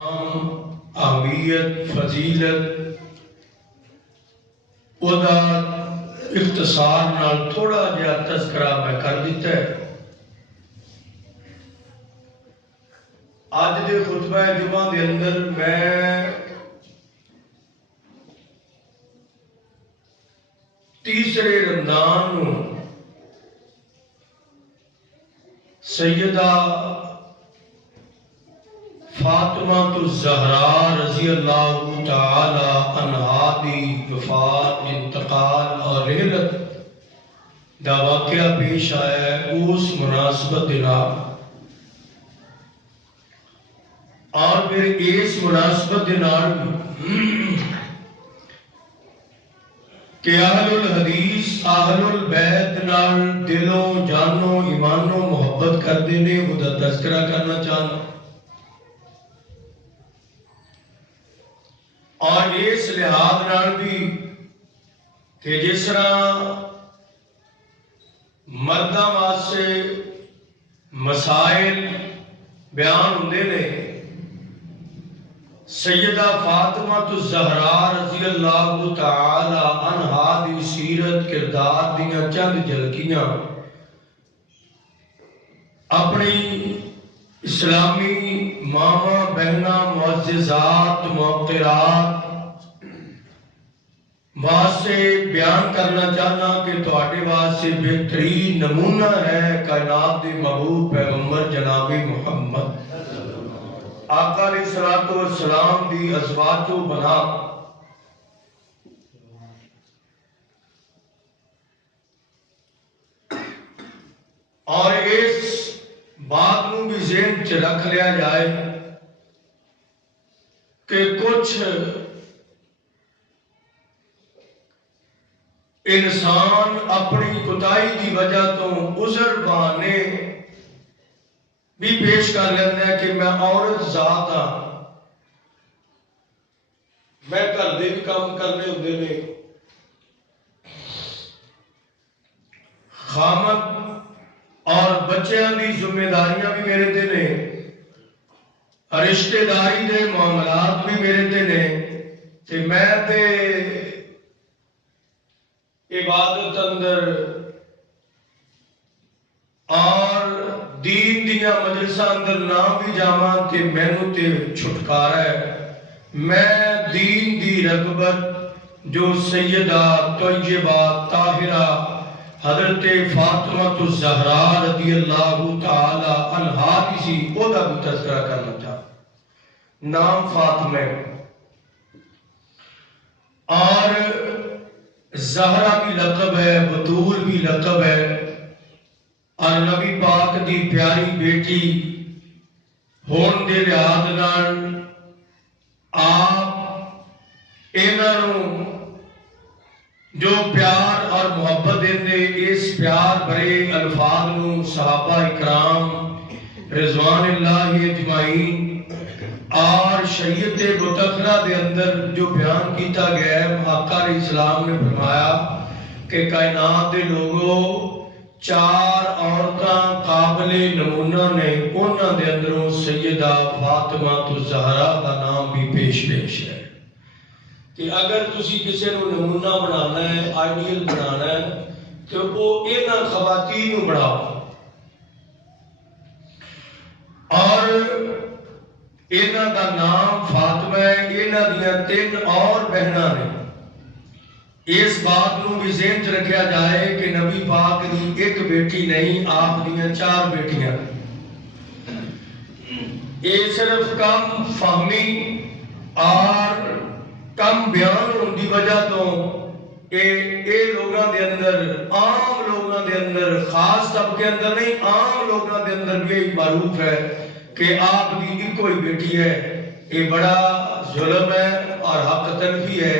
اہمیت فضیلت ودا اختصار نال تھوڑا جہا تذکرہ میں کر دیتا ہے۔ آج دے خطبہ جمعہ دے اندر میں تیسرے رمضان سیدہ فاطمہ الزہرا رضی اللہ تعالی عنہا دی وفات انتقال اور رحلت دا واقعہ پیش آیا ہے اس مناسبت نال اور پھر اس مناسبت نال کہ اہل الحدیث اہل البیت نال دلوں جانوں ایمانوں محبت کردے نے وہ دا تذکرہ کرنا چاہنا اور اس لحاظ نال بھی کہ جس طرح مرداں واسطے مسائل بیان ہوندے نے سیدہ فاطمہ الزہرا رضی اللہ تعالی عنہا دی سیرت کردار دیاں چند جھلکیاں اپنی اسلامی ماما بہنا معززات موقرات واسطے بیان کرنا چاہنا کہ تواڈے واسطے بہترین نمونہ ہے کائنات دے محبوب پیغمبر جناب محمد آقا علیہ الصلوۃ والسلام دی ازواج و بنات اور اس بات نو بھی ذہن چ رکھ لیا جائے کہ کچھ انسان اپنی کوتاہی کی وجہ تو عذر بہانے بھی پیش کر لیتا ہے کہ میں عورت ذات ہاں میں گھر دے بھی کام کرنے ہوندے نے خامد اور بچیاں دی ذمہ داریاں بھی میرے تے نے رشتہ داری دے معاملات بھی میرے تے نے تے میں تے عبادت اندر اور دین دیاں مجلساں اندر نہ بھی جاواں تے مینوں تے چھٹکارا ہے۔ میں دین دی رغبت جو سیدہ طیبہ طاہرہ حضرت فاطمہ الزہرا رضی اللہ تعالی عنہا کی سی او دا بھی تذکرہ کرنا چاہتا نام فاطمہ اور زہرا بھی لقب ہے بطول بھی لقب ہے اور نبی پاک دی پیاری بیٹی ہون دے لحاظ نال آپ انہوں جو پیار اور محبت دیندے اس پیار بھرے الفاظ نو صحابہ اکرام رضوان اللہ اجمعین اور شریعت مطہرہ دے اندر جو بیان کیتا گیا ہے آقا علیہ السلام نے فرمایا کہ کائنات دے لوگوں چار عورتاں قابل نمونہ نے انہاں دے اندروں سیدہ فاطمہ الزہرا کا نام بھی پیش ہے کہ اگر تسی کسی نو نمونہ بنانا ہے آئیڈیل بنانا ہے تو وہ انہاں خواتین نو بناؤ اور انہاں دا نام فاطمہ ہے انہاں دیاں 3 اور بہناں نے اس بات نو بھی ذہن چ رکھیا جائے کہ نبی پاک دی ایک بیٹی نہیں آپ دیاں 4 بیٹیاں یہ صرف کم فہمی اور کم بیان ہونے کی وجہ تو اے لوگاں دے اندر عام لوگاں دے اندر خاص طبقے اندر نہیں عام لوگاں دے اندر بھی معروف ہے کہ آپ کی ایک کوئی بیٹی ہے یہ بڑا ظلم ہے اور حق تلفی ہے۔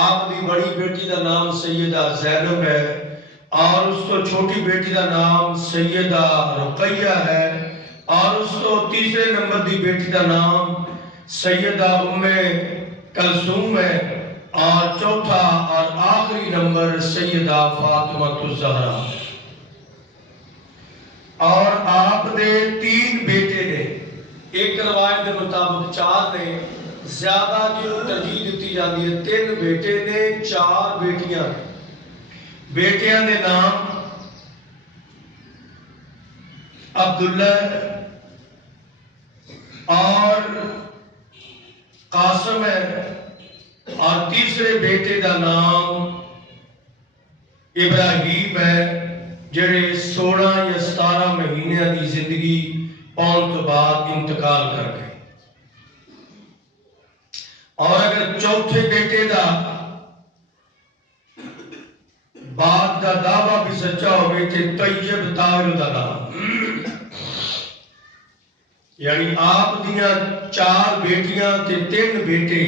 آپ کی بڑی بیٹی کا نام سیدہ زینب ہے اور اس کو چھوٹی بیٹی کا نام سیدہ رقیہ ہے اور اس کو تیسرے نمبر دی بیٹی کا نام سیدہ ام کلثوم ہے اور چوتھا اور آخری نمبر سیدہ فاطمہ الزہرا اور آپ دے 3 بیٹے نے ایک روایت کے مطابق 4 نے، زیادہ جو ترجیح دیتی جاتی ہے 3 بیٹے نے 4 بیٹیاں۔ بیٹیاں دے نام عبداللہ اور قاسم ہے، اور تیسرے بیٹے دا نام ابراہیم ہے، جڑے 16 یا 17 مہینے دی زندگی پاؤن تو بعد انتقال کر گئے۔ اور اگر چوتھے بیٹے دا باپ دا دعویٰ بھی سچا ہوئے تھے طیب طاہر دا نام، یعنی آپ دیاں 4 بیٹیاں تے 3 بیٹے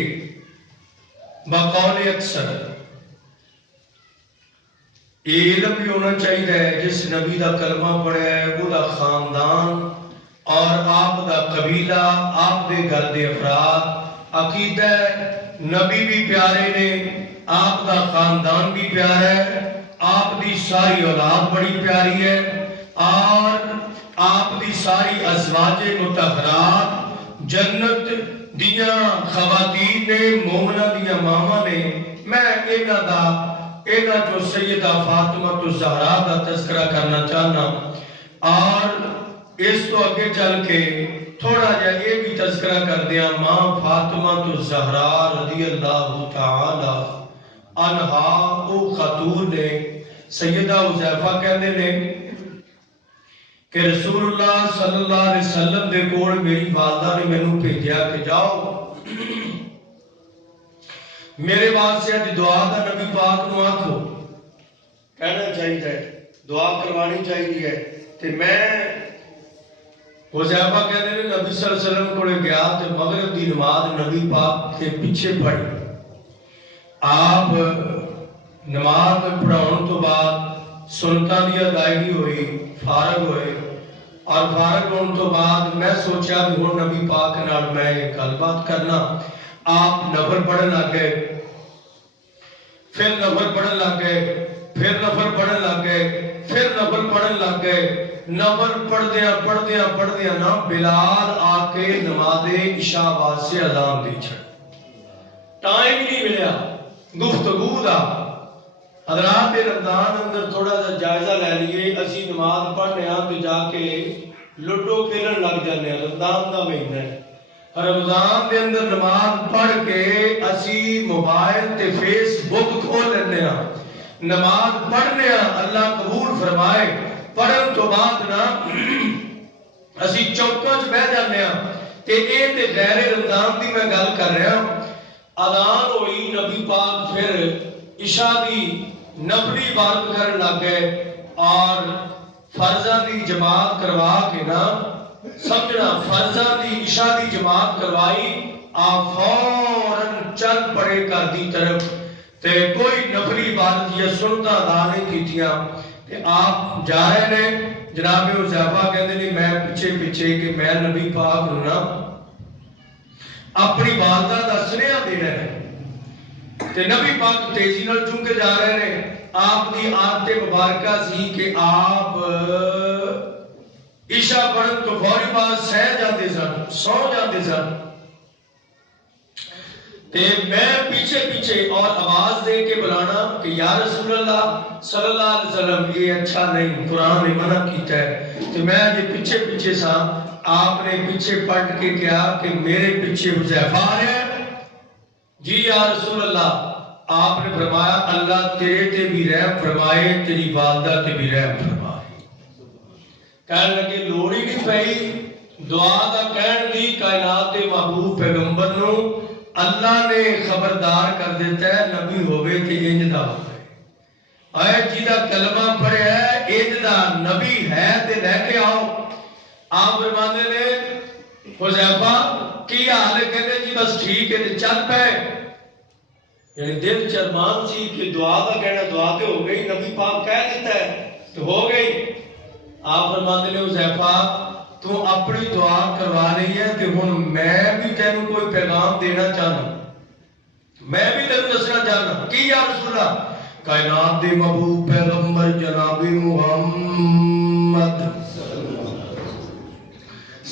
بقول اکثر۔ یہ علم بھی ہونا چاہیے جس نبی دا کلمہ پڑھا ہے وہ دا خاندان اور آپ دا قبیلہ، آپ دے گھر دے افراد، عقیدہ نبی بھی پیارے نے، آپ دا خاندان بھی پیارا ہے، آپ دی ساری اولاد بڑی پیاری ہے، اور آپ دی ساری ازواج مطہرات جنت دیاں خواتین نے، مومنہ دیاں ماما نے۔ میں اینا جو سیدہ فاطمہ الزہرا دا تذکرہ کرنا چاہنا، اور اس تو اگے چل کے تھوڑا جا یہ بھی تذکرہ کر دیا ماں فاطمہ الزہرا رضی اللہ تعالی عنہا۔ او خاتون نے سیدہ حذیفہ کہنے نے کہ رسول اللہ صلی اللہ علیہ وسلم دے کول میری والدہ نے مینوں بھیجیا کہ جاؤ میرے واسطے اج دعا دا نبی پاک نو آکھو، کہنا چاہیے دعا کروانی چاہیے ہے۔ تے میں حذیفہ کہنے نے نبی صلی اللہ علیہ وسلم کو گیا تے مغرب دی نماز نبی پاک کے پیچھے پڑھی۔ آپ نماز میں پڑھاؤن تو بعد سنتاں دی ادائیگی ہوئی، فارغ ہوئے، اور فارغ ہونے تو بعد میں سوچا کہ ہن نبی پاک نال میں گل بات کرنا۔ آپ نفل پڑھن لگ گئے، پھر نفل پڑھن لگ گئے، پھر نفل پڑھن لگ گئے، پھر نفل پڑھن لگ گئے۔ نفل پڑھدیاں نا بلال آ کے نماز عشاء واسطے اذان دی چھڑ، ٹائم نہیں ملیا گفتگو دا۔ حضرات رمضان اندر تھوڑا سا جائزہ لے لیے، اسی نماز پڑھنے ہاں تو جا کے لڈو کھیلن لگ جانے ہیں۔ رمضان دا مہینہ ہے، رمضان دے اندر نماز پڑھ کے اسی موبائل تے فیس بک کھول لینے ہاں، نماز پڑھنے ہاں، اللہ قبول فرمائے۔ پڑھن تو بعد نا اسی چوکاں چ بیٹھ جانے ہاں، تے اے تے غیر رمضان دی میں گل کر رہا ہوں۔ اذان ہوئی، نبی پاک پھر عشاء دی نفلی عبادت کرن لگ گئے، اور فرضاں دی جماعت کروا کے نا سمجھنا، فرضاں دی عشاء دی جماعت کروائی، آپ فوراً چل پڑے گھر دی طرف، تے کوئی نفلی عبادت یا سنتاں ادا نہیں کیتیاں۔ کہ آپ جا رہے ہیں، جناب حذیفہ کہتے ہیں میں پیچھے کہ میں نبی پاک نو نا اپنی والدہ دا سنیہ دینا ہے، تے نبی پاک تیزی نال چونکے جا رہے ہیں۔ آپ دی عادت مبارکہ سی کہ آپ عشاء پڑھن تو فوری بعد سہ جاندے سن، سو جاندے سن، تے میں پیچھے اور آواز دے کے بلانا کہ یا رسول اللہ صلی اللہ علیہ وسلم یہ اچھا نہیں، قرآن نے منع کیتا ہے۔ تو میں یہ پیچھے سا، آپ نے پیچھے پلٹ کے کیا کہ میرے پیچھے حذیفہ ہے جی یا رسول اللہ۔ آپ نے فرمایا اللہ تیرے تے بھی رحم فرمائے، تیری والدہ تے بھی رحم فرمائے۔ کہنے لگے لوڑ ہی نہیں پئی دعا دا کہن دی، کائنات دے محبوب پیغمبر نو اللہ نے خبردار کر دیتا ہے نبی ہوئے تے انج دا ہوئے۔ اے جیدہ کلمہ پڑھے ہے انج دا نبی ہے تے لے کے آؤ۔ آپ فرمانے نے حذیفہ کی حال کہتے جی بس ٹھیک ہے چل پے، یعنی دل چرمان سی کہ دعا دا کہنا دعا تے ہو گئی، نبی پاک کہہ دیتا ہے تو ہو گئی۔ آپ فرماتے نے حذیفہ تو اپنی دعا کروا رہی ہے کہ ہن میں بھی تینوں کوئی پیغام دینا چاہنا، میں بھی تینوں دسنا چاہنا کی یا رسول اللہ۔ کائنات دے محبوب پیغمبر جناب محمد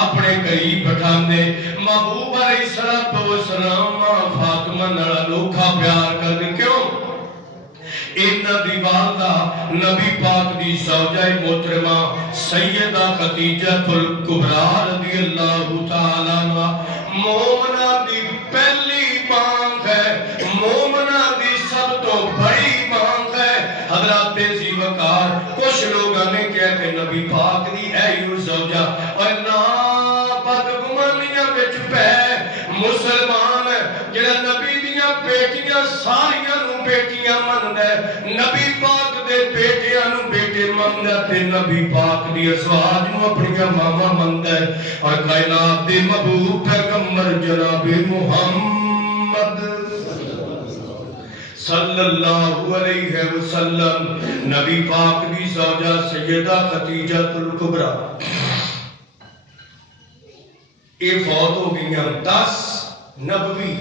اپنے قریب بٹھاندے محبوب علیہ السلام فاطمہ نال انوکھا پیار کردے کیوں انہاں دی والدہ نبی پاک دی زوجہ محترمہ سیدہ خدیجہ الکبریٰ رضی اللہ تعالی عنہا مومنہ دی پہلی مانگ ہے مومنہ دی سب تو بڑی مانگ ہے حضرات ذی وقار کچھ لوگوں نے کہا کہ نبی پاک دی ایو زوجہ اور نا بدگمانیاں وچ پہ مسلمان جڑا نبی دیاں بیٹیاں ساریاں نو بیٹیاں مندا ہے نبی پاک دے بیٹیاں نو بیٹے مندا تے نبی پاک دی ازواج نو اپنی ماما مندا ہے اور کائنات دے محبوب پیغمبر جناب محمد صلی اللہ علیہ وسلم نبی پاک دی زوجہ سیدہ خدیجہ الکبریٰ یہ فوت ہو گئی ہیں 10 نبوی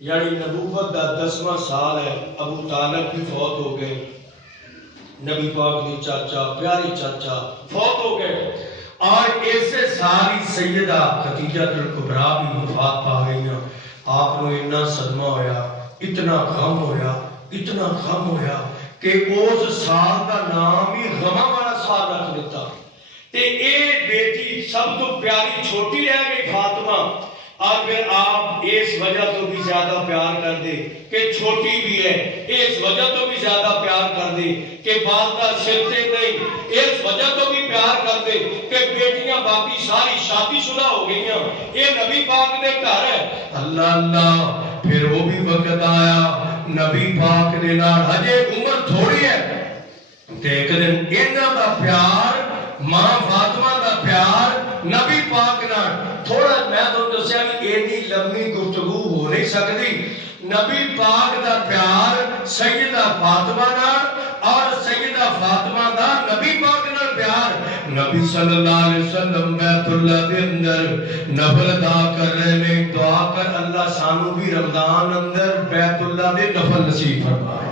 یعنی نبوت دا 10واں سال ہے ابو طالب بھی فوت ہو گئے نبی پاک دی چاچا پیارے چاچا فوت ہو گئے اور ایسے ساری سیدہ خدیجہ الکبریٰ بھی وفات پا گئی ہیں آپ کو اتنا صدمہ ہویا اتنا غم ہویا کہ اس سال دا نام ہی غمہ والا سال رکھ دیتا تے اے بیٹی سب تو پیاری چھوٹی رہ گئی فاطمہ اور پھر آپ اس وجہ تو بھی زیادہ پیار کر دے کہ چھوٹی بھی ہے اس وجہ تو بھی زیادہ پیار کر دے کہ والدہ سرتے نہیں اس وجہ تو بھی پیار کر دے کہ بیٹیاں باقی ساری شادی شدہ ہو گئی ہیں یہ نبی پاک نے گھر ہے اللہ اللہ پھر وہ بھی وقت آیا نبی پاک نے نال ہجے عمر تھوڑی ہے ایک دن انہاں دا پیار ماں فاطمہ دا پیار نبی پاک نال تھوڑا میں تو دسیا کہ اتنی لمبی گفتگو ہو نہیں سکتی نبی پاک دا پیار سیدہ فاطمہ نال اور سیدہ فاطمہ دا نبی پاک نال پیار نبی صلی اللہ علیہ وسلم بیت اللہ دے اندر نفل ادا کر رہے ہیں دعا کر اللہ سانو بھی رمضان اندر بیت اللہ دے نفل نصیب فرمائے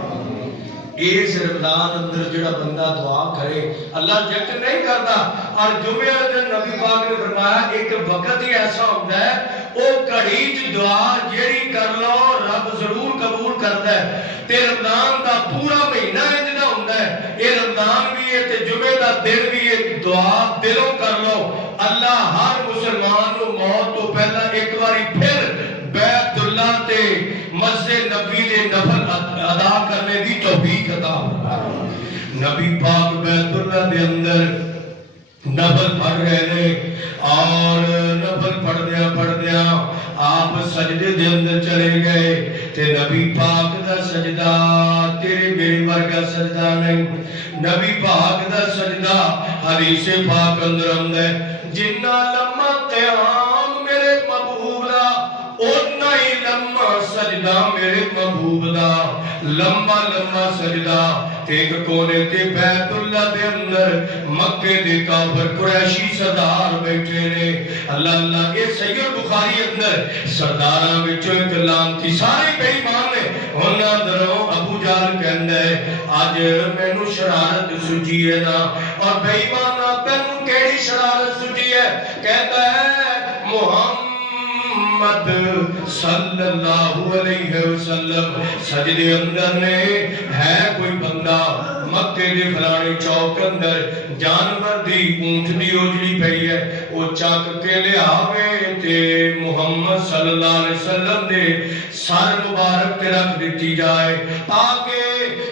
اس رمضان اندر جڑا بندہ دعا کرے اللہ ریجیکٹ نہیں کرتا اور جمعے دن نبی پاک نے فرمایا ایک وقت ہی ایسا ہوتا ہے او گھڑی چ دعا جیڑی کر لو رب ضرور قبول کرتا ہے تے رمضان دا پورا مہینہ انجدا ہوندا ہے اے رمضان بھی ہے تے جمعے دا دن بھی ہے دعا دلوں کر لو اللہ ہر مسلمان کو موت تو پہلا ایک باری پھر بیت اللہ تے مسجد نبی دے نفل ادا کرنے دی توفیق عطا نبی پاک بیت اللہ دے اندر نفل پڑھ رہے ہیں اور نفل پڑھ دیا آپ سجدے دے اندر چلے گئے تے نبی پاک دا سجدہ تیرے میرے ورگا سجدہ نہیں نبی پاک دا سجدہ حدیث پاک اندر ہے جنہ لمحہ قیام میرے محبوب دا اتنا ہی لمحہ سجدہ میرے محبوب دا لمبا سجدہ ایک کونے تے بیت اللہ دے اندر مکے دے کافر قریشی سردار بیٹھے نے اللہ اللہ یہ صحیح بخاری اندر سرداراں وچوں ایک لعنتی سارے بے ایمان نے انہاں دروں ابو جہل کہندا ہے اج مینوں شرارت سجی ہے نا اور بے ایمانا تینوں کیڑی شرارت سجی ہے کہتا ہے محمد صلی اللہ علیہ وسلم سجدے اندر نے ہے کوئی بندہ مکے دے فلانے چوک اندر جانور دی اونٹ دی اوجڑی پئی ہے وہ چاک کے لے آوے تے محمد صلی اللہ علیہ وسلم دے سر مبارک تے رکھ دیتی جائے تاکہ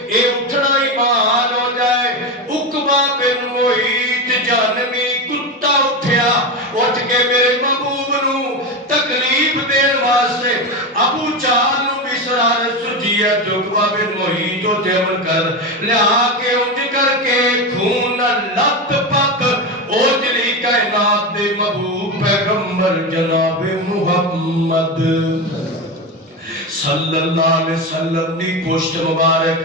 اے اٹھنا ایمان ہو جائے عقبہ بن محیط جانمی کتا اٹھیا اٹھ کے میرے محبوب نو تکلیف دین واسطے ابو جہل نو بھی شرارت سجی ہے عقبہ بن محیط تے عمل کر لیا کے انج کر کے خون لت پت اوجلی کائنات دے محبوب پیغمبر جناب محمد صلی اللہ علیہ وسلم دی پشت مبارک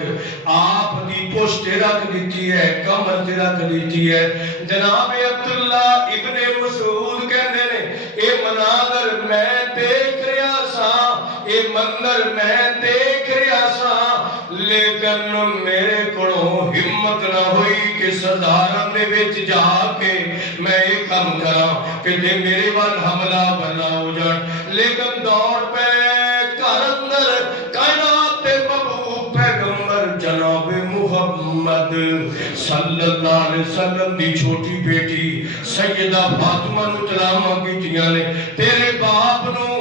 آپ دی پشت رکھ دیتی ہے کمر تے رکھ دیتی ہے جناب عبداللہ ابن مسعود کہنے نے اے مناظر میں دیکھ رہا سا اے منظر میں دیکھ رہا سا لیکن میرے کو ہمت نہ ہوئی کہ سرداراں دے وچ جا کے میں یہ کام کراں کہ میرے وال حملہ بنا ہو جان، لیکن دوڑ پہ گھر اندر کائنات دے محبوب پیغمبر جناب محمد صلی اللہ علیہ وسلم دی چھوٹی بیٹی سیدہ فاطمہ نو سلاماں کیتیاں نے، تیرے باپ نو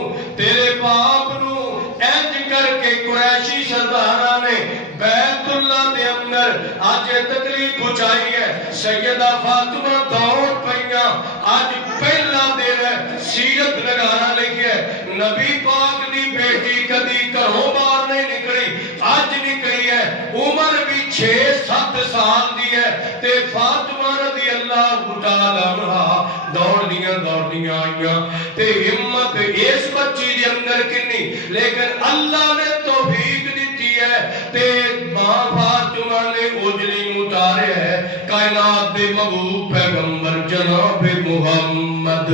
اینج کر کے قریشی سرداراں نے بیت اللہ دے اندر آج تکلیف پہنچائی ہے۔ سیدہ فاطمہ دوڑ پئیاں، آج پہلا دن ہے، سیرت نگارہ لکھے نبی پاک دی بیٹی کدی گھروں باہر نہیں نکلی، آج نکلی ہے، عمر بھی 6-7 سال دی ہے، تے فاطمہ رضی اللہ تعالیٰ عنہ دوڑ دیاں آئیاں، تے ہمت اس بچی دے اندر کنی، لیکن اللہ نے توفیق دیتی ہے، تے ماں فاطمہ نے اجلی اتارے ہے کائنات دے محبوب پیغمبر جناب محمد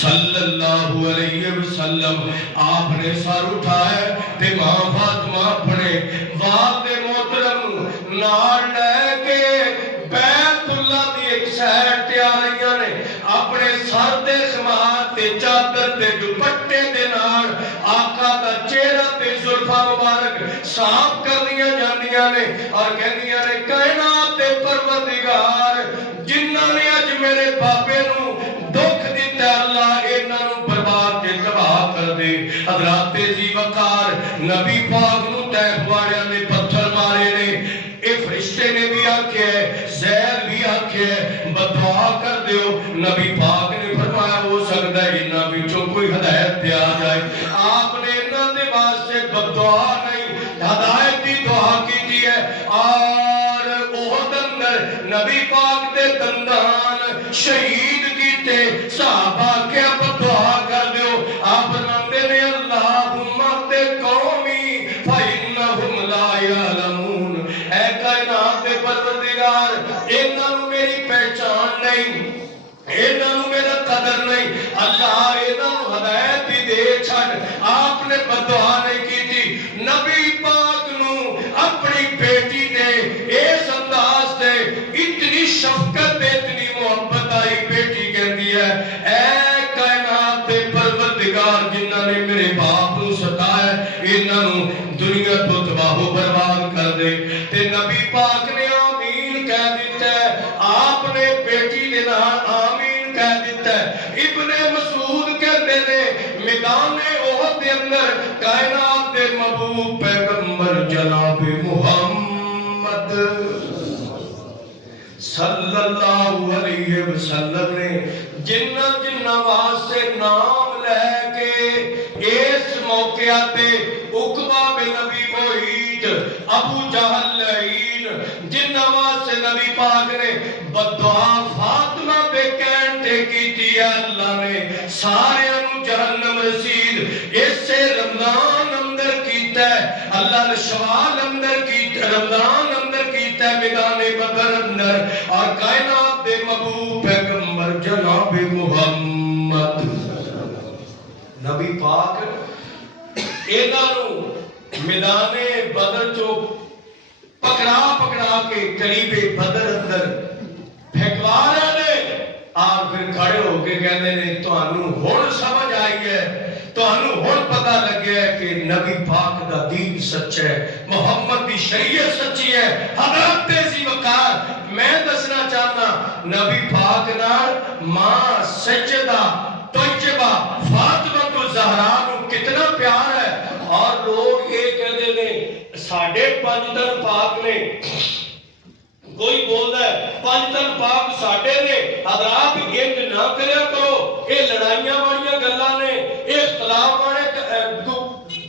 صلی اللہ علیہ وسلم، آپ نے سر اٹھائے تے ماں فاطمہ اپنے والد محترم نال لے کے بیت اللہ دی ایک سائڈ تے آ رہیاں نے، اپنے سر دے خمار تے چادر تے دوپٹے دے نال آقا دا چہرہ تے زلفاں مبارک صاف کردیاں جاندیاں نے اور کہندیاں نے کائنات دے پروردگار جنہاں نے اج میرے بابے نو دکھ دیتا اللہ انہاں نو برباد تے تباہ کر دے۔ حضرات جی وقار نبی پاک نو طیف والیاں نے پتھر مارے نے، اے فرشتے نے بھی آکھیا ہے، زید بھی آکھیا ہے بدعا کر دیو، نبی پاک نے فرمایا ہو سکتا ہے انہاں وچوں کوئی ہدایت تے آ جائے، آپ نے انہاں دے واسطے بدعا نہیں ہدایت دی دعا کیتی ہے، اور احد اندر نبی پاک دے دندان شہید کیتے، صحابہ کے بدعا کر دیو، آپ فرماتے نے اللہم اہد قومی فإنہم لا یعلمون، اے کائنات دے پروردگار انہاں نو میری پہچان نہیں، انہاں نو میرا قدر نہیں، اللہ انہاں نو ہدایت دی دے چھڑ، آپ نے بدعا نہیں کی تھی۔ نبی پاک نو اپنی بیٹی نے اس انداز دے اتنی شفقت دے اتنی محبت آئی، بیٹی کہندی ہے اے کائنات دے پروردگار جنہاں نے میرے باپ نو ستایا انہاں نو دنیا تو تباہ و برباد کر دے، تے نبی پاک نے آمین کہہ دیتا ہے، آپ نے بیٹی دے نال آمین کہہ دیتا ہے۔ ابن مسعود کہندے نے میدان احد دے اندر کائنات دے محبوب پیغمبر جناب محمد صلی اللہ علیہ وسلم نے جنہ واسطے نام لے کے اس موقع تے عقبہ بن ابی معیط، ابو جہل لعین، جنہ واسطے نبی پاک نے بدعا فاطمہ دے کہن تے کیتی ہے، اللہ نے سارے انو جہنم رسید اس سے رمضان اندر کیتا ہے، اللہ نے شوال اندر کیتا، رمضان اندر کیتا ہے، میدان بدر اندر، اور کائنات دے محبوب پیغمبر جناب محمد نبی پاک انہاں نو میدان بدر چو پکڑا کے قریب بدر اندر پھینکوا رہے نے، اور پھر کھڑے ہو کے کہتے ہیں تانوں ہن سمجھ آئی ہے، تانوں ہن پتہ لگیا ہے کہ نبی پاک دا دین سچ ہے، محمد دی شریعت سچی ہے۔ حضرت سی وقار میں دسنا چاہنا نبی پاک نال ماں سیدہ طیبہ فاطمہ الزہرا نو کتنا پیار ہے، اور لوگ یہ کہتے ہیں ساڈے 5 دن پاک نے، کوئی بولتا ہے 5 دن پاک ساڈے نے، حضرات انج نہ کریا کرو، یہ لڑائیاں والیاں گلاں نے، یہ اختلاف والے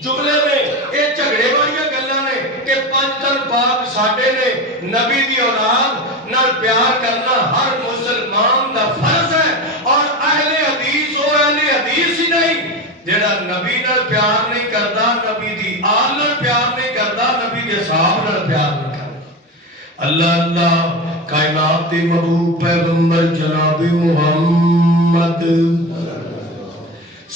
جملے نے، یہ جھگڑے والیاں گلاں نے کہ 5 دن پاک ساڈے نے۔ نبی دی اولاد نال پیار کرنا ہر مسلمان دا فرض ہے، اور اہل حدیث او اہل حدیث ہی نہیں جڑا نبی نال پیار نہیں کردا، نبی دی آل نال پیار نہیں کردا، نبی دے صحابہ نال پیار نہیں کردا۔ اللہ اللہ کائنات دے محبوب پیغمبر جناب محمد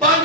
5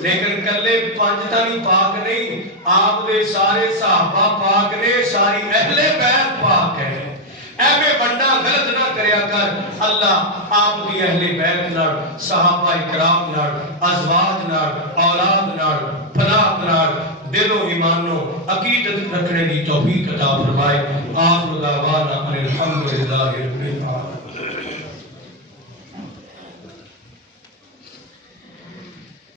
لیکن کلے پنج تا نہیں پاک نہیں، آپ دے سارے صحابہ پاک نے، ساری اہل بیت پاک ہے۔ ایویں بندہ غلط نہ کریا کر، اللہ آپ دی اہل بیت نال، صحابہ اکرام نال، ازواج نال، اولاد نال، فلاح نال دل و ایمانوں عقیدت رکھنے کی توفیق عطا فرمائے۔